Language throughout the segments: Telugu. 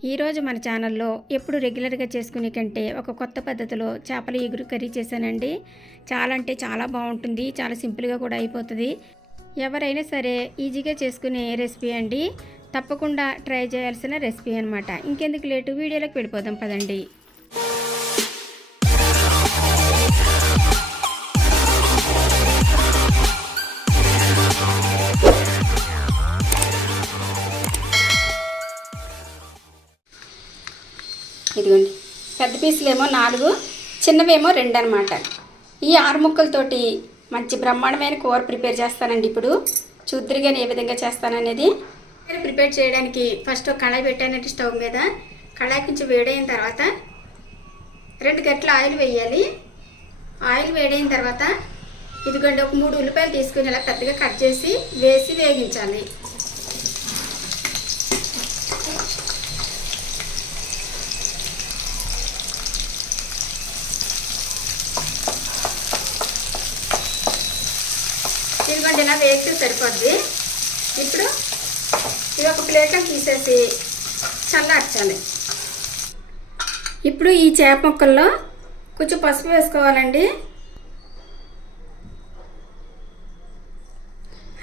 ఈరోజు మన ఛానల్లో ఎప్పుడు రెగ్యులర్గా చేసుకునే కంటే ఒక కొత్త పద్ధతిలో చేపల ఎగురు కర్రీ చేశానండి. చాలా అంటే చాలా బాగుంటుంది చాలా సింపుల్గా కూడా అయిపోతుంది. ఎవరైనా సరే ఈజీగా చేసుకునే రెసిపీ అండి. తప్పకుండా ట్రై చేయాల్సిన రెసిపీ అనమాట ఇంకెందుకు లేటు వీడియోలోకి వెళ్ళిపోదాం పదండి. పెద్ద పీసులేమో నాలుగు చిన్నవేమో రెండు అనమాట ఈ ఆరు ముక్కలతోటి మంచి బ్రహ్మాండమైన కూర ప్రిపేర్ చేస్తానండి ఇప్పుడు. చూద్దరిగానే ఏ విధంగా చేస్తాననేది. ప్రిపేర్ చేయడానికి ఫస్ట్ కళాయి పెట్టానండి స్టవ్ మీద. కళాయి కొంచెం వేడైన తర్వాత రెండు గట్ల ఆయిల్ వేయాలి. ఆయిల్ వేడైన తర్వాత ఇదిగోండి ఒక మూడు ఉల్లిపాయలు తీసుకుని ఇలా పెద్దగా కట్ చేసి వేసి వేగించాలి. అది ఇలా వేస్తే సరిపోద్ది. ఇప్పుడు ఇది ఒక ప్లేట్లో తీసేసి చల్లార్చాలి ఇప్పుడు ఈ చేప ముక్కల్లో కొంచెం పసుపు వేసుకోవాలండి.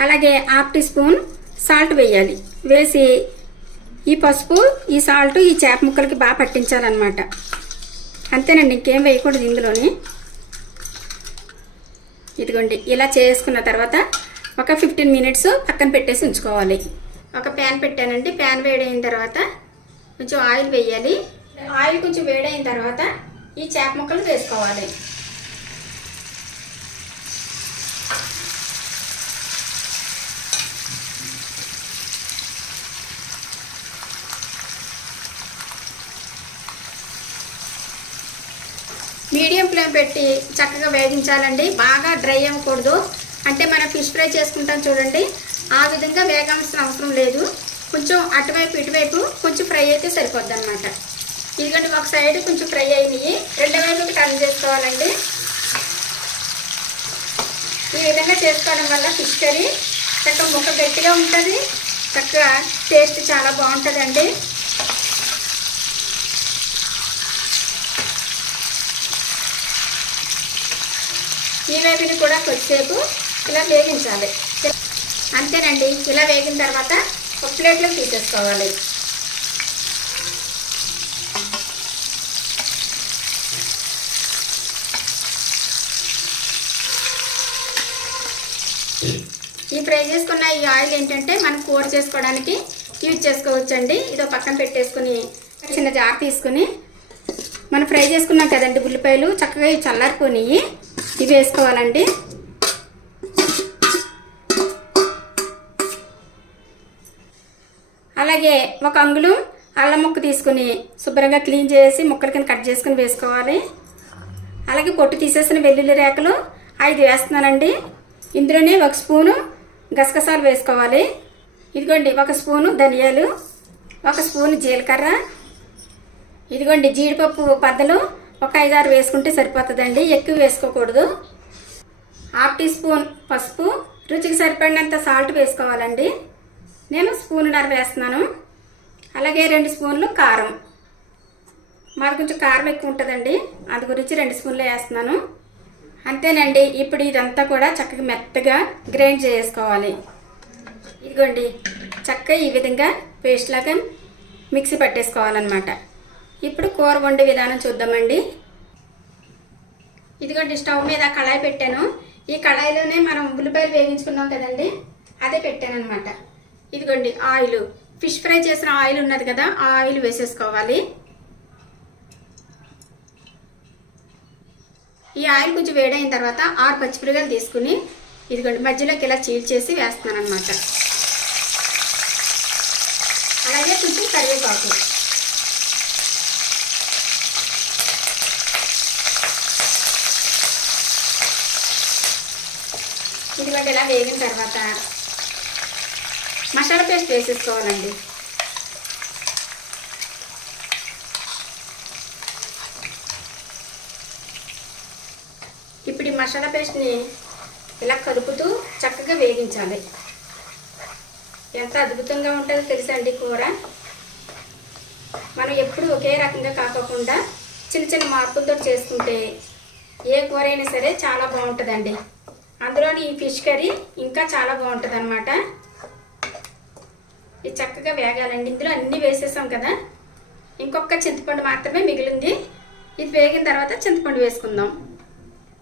అలాగే హాఫ్ టీ స్పూన్ సాల్ట్ వేయాలి. వేసి ఈ పసుపు ఈ సాల్ట్ ఈ చేప ముక్కలకి బాగా పట్టించాలన్నమాట. అంతేనండి ఇంకేం వేయకూడదు ఇందులోని. ఇదిగోండి ఇలా చేసుకున్న తర్వాత ఒక ఫిఫ్టీన్ మినిట్స్ పక్కన పెట్టేసి ఉంచుకోవాలి. ఒక ప్యాన్ పెట్టానండి ప్యాన్ వేడైన తర్వాత కొంచెం ఆయిల్ వేయాలి. ఆయిల్ కొంచెం వేడైన తర్వాత ఈ చేప ముక్కలు వేసుకోవాలి. మీడియం పెట్టి చక్కగా వేగించాలండి. బాగా డ్రై అవ్వకూడదు. అంటే మనం ఫిష్ ఫ్రై చేసుకుంటాం చూడండి. ఆ విధంగా వేగాల్సిన అవసరం లేదు. కొంచెం అటువైపు ఇటువైపు కొంచెం ఫ్రై అయితే సరిపోద్ది అనమాట ఇదిగంటే ఒక సైడ్ కొంచెం ఫ్రై అయినాయి. రెండో వైపు టర్న్ చేసుకోవాలండి. ఈ విధంగా చేసుకోవడం వల్ల ఫిష్ కర్రీ చక్కగా ముక్క గట్టిగా ఉంటుంది. చక్కగా టేస్ట్ చాలా బాగుంటుందండి. ఈ వేపిని కూడా కొద్దిసేపు ఇలా వేగించాలి. అంతేనండి. ఇలా వేగిన తర్వాత ఒక ప్లేట్లో తీసేసుకోవాలి. ఈ ఫ్రై చేసుకున్న ఈ ఆయిల్ ఏంటంటే మనం కూర చేసుకోవడానికి యూజ్ చేసుకోవచ్చండి. ఇదో పక్కన పెట్టేసుకుని చిన్న జార్ తీసుకుని మనం ఫ్రై చేసుకున్నాం కదండి ఉల్లిపాయలు. చక్కగా చల్లారిపోయినాయి ఇవి వేసుకోవాలండి. అలాగే ఒక అంగుళం అల్లం ముక్క తీసుకుని శుభ్రంగా క్లీన్ చేసి ముక్కల కింద కట్ చేసుకుని వేసుకోవాలి. అలాగే పొట్టు తీసేసిన వెల్లుల్లి రేకలు ఐదు వేస్తున్నానండి. ఇందులోనే ఒక స్పూను గసగసాలు వేసుకోవాలి. ఇదిగోండి ఒక స్పూను ధనియాలు ఒక స్పూను జీలకర్ర ఇదిగోండి జీడిపప్పు బద్దలు ఒక ఐదారు వేసుకుంటే సరిపోతుందండి. ఎక్కువ వేసుకోకూడదు. హాఫ్ టీ స్పూన్ పసుపు. రుచికి సరిపడినంత సాల్ట్ వేసుకోవాలండి. నేను స్పూన్నర వేస్తున్నాను. అలాగే రెండు స్పూన్లు కారం. మాది కొంచెం కారం ఎక్కువ ఉంటుందండి. అందు గురించి రెండు స్పూన్లు వేస్తున్నాను. అంతేనండి. ఇప్పుడు ఇదంతా కూడా చక్కగా మెత్తగా గ్రైండ్ చేసుకోవాలి. ఇదిగోండి. చక్కగా ఈ విధంగా పేస్ట్ లాగా మిక్సీ పట్టేసుకోవాలన్నమాట. ఇప్పుడు కూర వండే విధానం చూద్దామండి. ఇదిగోండి స్టవ్ మీద కళాయి పెట్టాను. ఈ కళాయిలోనే మనం ఉల్లిపాయలు వేగించుకున్నాం కదండి అదే పెట్టాను అనమాట ఇదిగోండి ఆయిల్. ఫిష్ ఫ్రై చేసిన ఆయిల్ ఉన్నది కదా ఆ ఆయిల్ వేసేసుకోవాలి. ఈ ఆయిల్ కొంచెం వేడైన తర్వాత ఆరు పచ్చిమిరకాయలు తీసుకుని ఇదిగోండి మధ్యలోకి ఇలా చీల్చేసి వేస్తున్నాను అనమాట అలాగే కొంచెం కరివేపాకు ఇదిగోండి ఇలా వేగిన తర్వాత మసాలా పేస్ట్ వేసేసుకోవాలండి. ఇప్పుడు ఈ మసాలా పేస్ట్ని ఇలా కలుపుతూ చక్కగా వేగించాలి. ఎంత అద్భుతంగా ఉంటుందో తెలుసా అండి కూర? మనం ఎప్పుడు ఒకే రకంగా కాకోకుండా చిన్న చిన్న మార్పులతో చేసుకుంటే ఏ కూర అయినా సరే చాలా బాగుంటుందండి. అందులోని ఈ ఫిష్ కర్రీ ఇంకా చాలా బాగుంటుంది అనమాట ఇది చక్కగా వేగాలండి. ఇందులో అన్నీ వేసేసాం కదా. ఇంకొక చింతపండు మాత్రమే మిగిలింది. ఇది వేగిన తర్వాత చింతపండు వేసుకుందాం.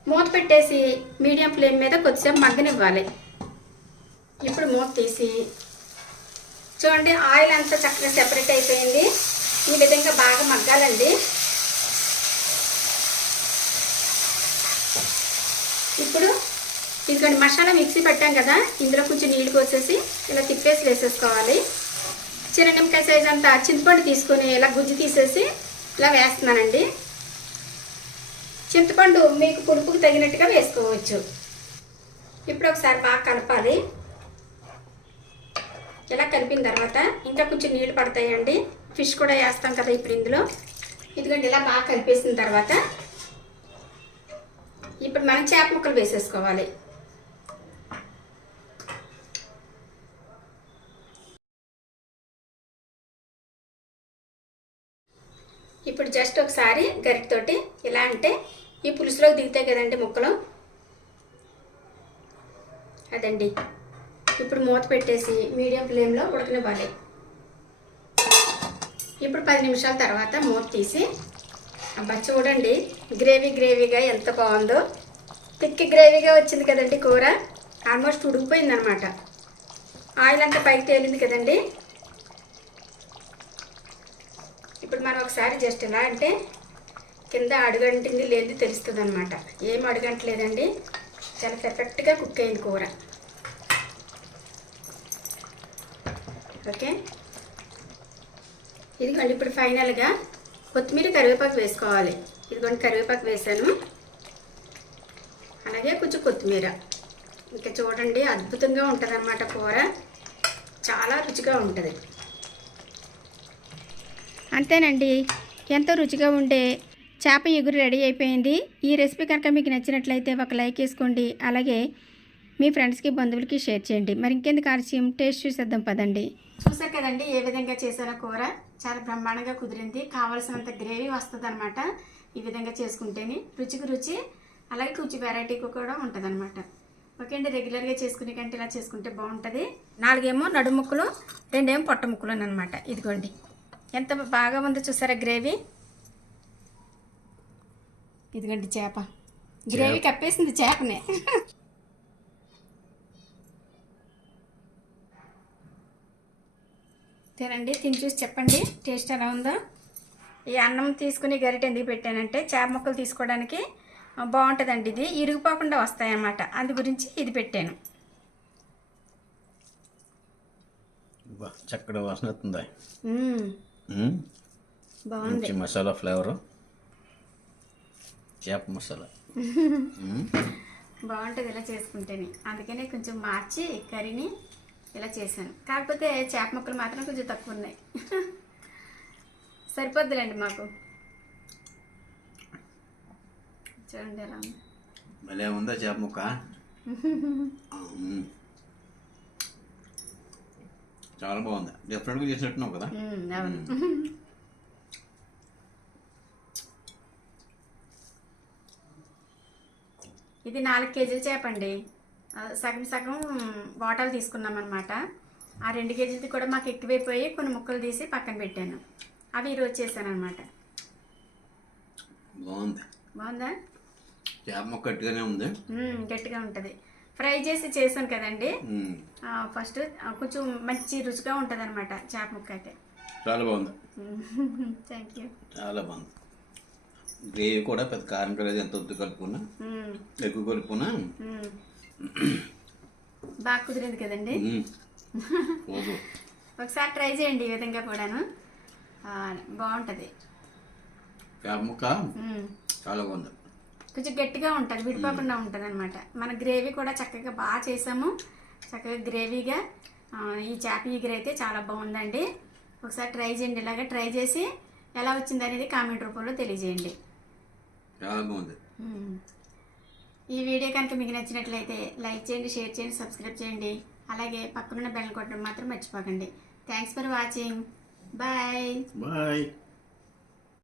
మూత పెట్టేసి మీడియం ఫ్లేమ్ మీద కొద్దిసేపు మగ్గనివ్వాలి ఇప్పుడు మూత తీసి చూడండి ఆయిల్ అంతా చక్కగా సెపరేట్ అయిపోయింది. ఈ విధంగా బాగా మగ్గాలండి. ఇప్పుడు ఇదిగోండి మసాలా మిక్సీ పెట్టాం కదా ఇందులో కొంచెం నీళ్ళు పోసేసి ఇలా తిప్పేసి వేసేసుకోవాలి. చిన్న నిమ్మకాయ సైజ్ అంతా చింతపండు తీసుకొని ఇలా గుజ్జు తీసేసి ఇలా వేస్తున్నానండి. చింతపండు మీకు పులుపుకి తగినట్టుగా వేసుకోవచ్చు. ఇప్పుడు ఒకసారి బాగా కలపాలి. ఇలా కలిపిన తర్వాత ఇంకా కొంచెం నీళ్ళు పడతాయండి. ఫిష్ కూడా వేస్తాం కదా ఇప్పుడు ఇందులో. ఇదిగోండి ఇలా బాగా కలిపేసిన తర్వాత ఇప్పుడు మనం చేప ముక్కలు వేసేసుకోవాలి. ఇప్పుడు జస్ట్ ఒకసారి గరిటతోటి ఇలా అంటే ఈ పులుసులోకి దిగుతాయి కదండి ముక్కలు. అదండి. ఇప్పుడు మూత పెట్టేసి మీడియం ఫ్లేమ్లో ఉడకనివ్వాలి. ఇప్పుడు పది నిమిషాల తర్వాత మూత తీసి అబ్బా చూడండి గ్రేవీ గ్రేవీగా ఎంత బాగుందో. తిక్కి గ్రేవీగా వచ్చింది కదండి కూర. ఆల్మోస్ట్ ఉడికిపోయింది అనమాట ఆయిల్ అంతా పైకి తేలింది కదండి. ఇప్పుడు మనం ఒకసారి జస్ట్ ఎలా అంటే కింద అడుగంటింది లేదు తెలుస్తుంది అనమాట ఏం అడుగంటలేదండి. చాలా పెర్ఫెక్ట్గా కుక్ అయింది కూర. ఓకే ఇదిగోండి ఇప్పుడు ఫైనల్గా కొత్తిమీర కరివేపాకు వేసుకోవాలి. ఇదిగోండి కరివేపాకు వేసాను. అలాగే కొంచెం కొత్తిమీర. ఇంకా చూడండి అద్భుతంగా ఉంటుంది కూర. చాలా రుచిగా ఉంటుంది. అంతేనండి. ఎంతో రుచిగా ఉండే చేప ఎగురు రెడీ అయిపోయింది. ఈ రెసిపీ కనుక మీకు నచ్చినట్లయితే ఒక లైక్ వేసుకోండి. అలాగే మీ ఫ్రెండ్స్కి బంధువులకి షేర్ చేయండి. మరి ఇంకెందుకు ఆలస్యం? టేస్ట్ చూసేద్దాం పదండి. చూసారు కదండి ఏ విధంగా చేశారో కూర. చాలా బ్రహ్మాండంగా కుదిరింది. కావలసినంత గ్రేవీ వస్తుంది అనమాట ఈ విధంగా చేసుకుంటేనే. రుచికి రుచి అలాగే కొంచెం వెరైటీ కూడా ఉంటుంది అనమాట ఓకే అండి రెగ్యులర్గా చేసుకునే కంటే ఇలా చేసుకుంటే బాగుంటుంది. నాలుగేమో నడుముక్కలు రెండేమో పొట్ట ముక్కలు అనమాట ఇదిగోండి. ఎంత బాగా ఉందో చూసారా గ్రేవీ? ఇదిగోండి చేప. గ్రేవీ కప్పేసింది చేపనే. తినండి తిని చూసి చెప్పండి టేస్ట్ ఎలా ఉందో. ఈ అన్నం తీసుకుని గరిట ఎందుకు పెట్టానంటే చేప ముక్కలు తీసుకోవడానికి బాగుంటుందండి ఇది. ఇరిగిపోకుండా వస్తాయన్నమాట. అందు గురించి ఇది పెట్టాను. బా, చక్కటి వాసన మంచి మసాలా ఫ్లేవరు. చేప మసాలా. బాగుంటుంది ఇలా చేసుకుంటేనే. అందుకనే కొంచెం మార్చి కర్రీని ఇలా చేశాను. కాకపోతే చేప ముక్కలు మాత్రం కొంచెం తక్కువ ఉన్నాయి. సరిపోద్దులేండి మాకు. చూడండి ఎలా ఉంది. భలే ఉందా చేప ముక్క. చాలా బాగుంది. డిఫరెంట్గా చేసినట్టున్నావు కదా. ఇది నాలుగు కేజీలు చేపండి సగం సగం వాటాలు తీసుకున్నాం అనమాట ఆ రెండు కేజీలది కూడా మాకు ఎక్కువైపోయి కొన్ని ముక్కలు తీసి పక్కన పెట్టాను. అవి ఈరోజు చేశాను అనమాట బాగుంది. బాగుందా? చేప ముక్క గట్టిగానే ఉంది. గట్టిగా ఉంటుంది. ఫ్రై చేసి చేశాను కదండి. ఫస్ట్ కొంచెం మంచి రుచిగా ఉంటుంది అనమాట చేప ముక్క అయితే. చాలా బాగుంది. థ్యాంక్ యూ చాలా బాగుంది. గ్రేవీ కూడా పెద్ద కారం కలిసి ఎంత వద్దు కలుపుకున్నా ఎక్కువ కలుపుకున్నా బాగా కుదిరింది కదండి. ఒకసారి ట్రై చేయండి ఈ విధంగా కూడాను. బాగుంటుంది. చేప ముక్క. చాలా బాగుంది. కొంచెం గట్టిగా ఉంటుంది విడిపోకుండా ఉంటుంది అనమాట మన గ్రేవీ కూడా చక్కగా బాగా చేసాము. చక్కగా గ్రేవీగా. ఈ చేప ఈగర అయితే చాలా బాగుందండి. ఒకసారి ట్రై చేయండి ఇలాగ ట్రై చేసి ఎలా వచ్చింది అనేది కామెంట్ రూపంలో తెలియజేయండి. చాలా బాగుంది. మ్మ్. ఈ వీడియో కనుక మీకు నచ్చినట్లయితే లైక్ చేయండి షేర్ చేయండి సబ్స్క్రైబ్ చేయండి. అలాగే పక్కనున్న బెల్ కొట్టడం మాత్రం మర్చిపోకండి. Thanks for watching bye bye